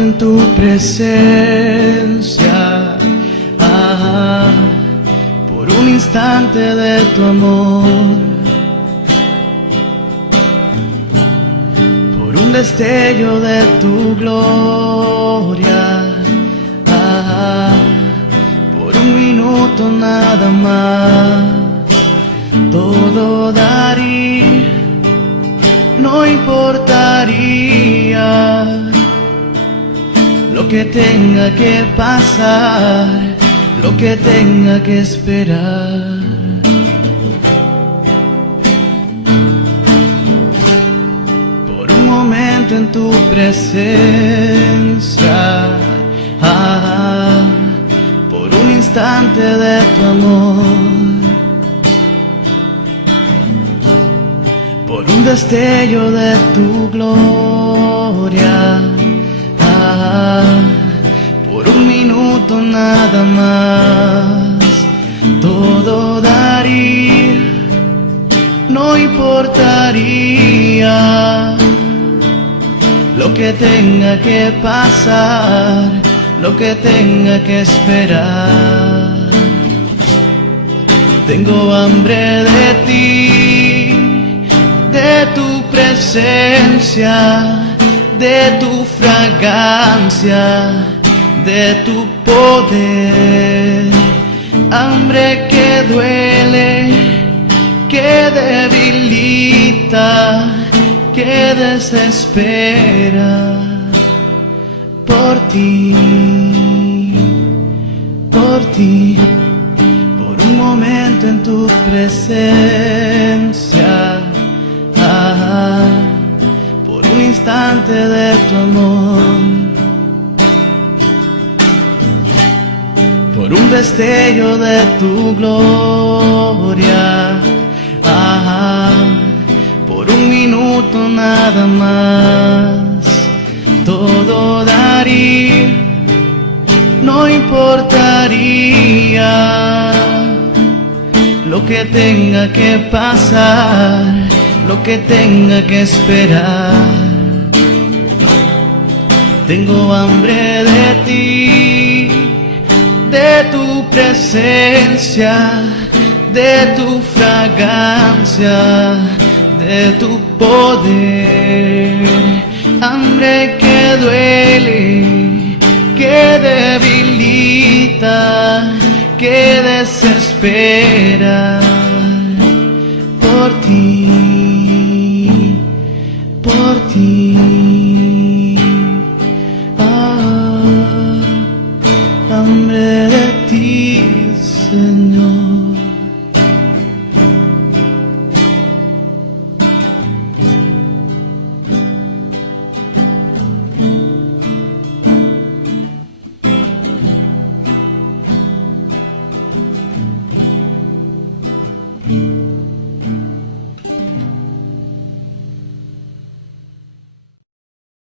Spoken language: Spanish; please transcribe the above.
momento en tu presencia, por un instante de tu amor, por un destello de tu gloria, por un minuto nada más, todo daría, no importaría lo que tenga que pasar, lo que tenga que esperar. Por un momento en tu presencia, por un instante de tu amor, por un destello de tu gloria, por un minuto nada más, todo daría, no importaría lo que tenga que pasar, lo que tenga que esperar. Tengo hambre de ti, de tu presencia, de tu fragancia, de tu poder. Hambre que duele, que debilita, que desespera. Por ti, por un momento en tu presencia, por un instante de tu amor, por un destello de tu gloria, por un minuto nada más, todo daría, no importaría lo que tenga que pasar, lo que tenga que esperar. Tengo hambre de ti, de tu presencia, de tu fragancia, de tu poder. Hambre que duele, que debilita, que desespera. Por ti, por ti, hambre de ti, Señor.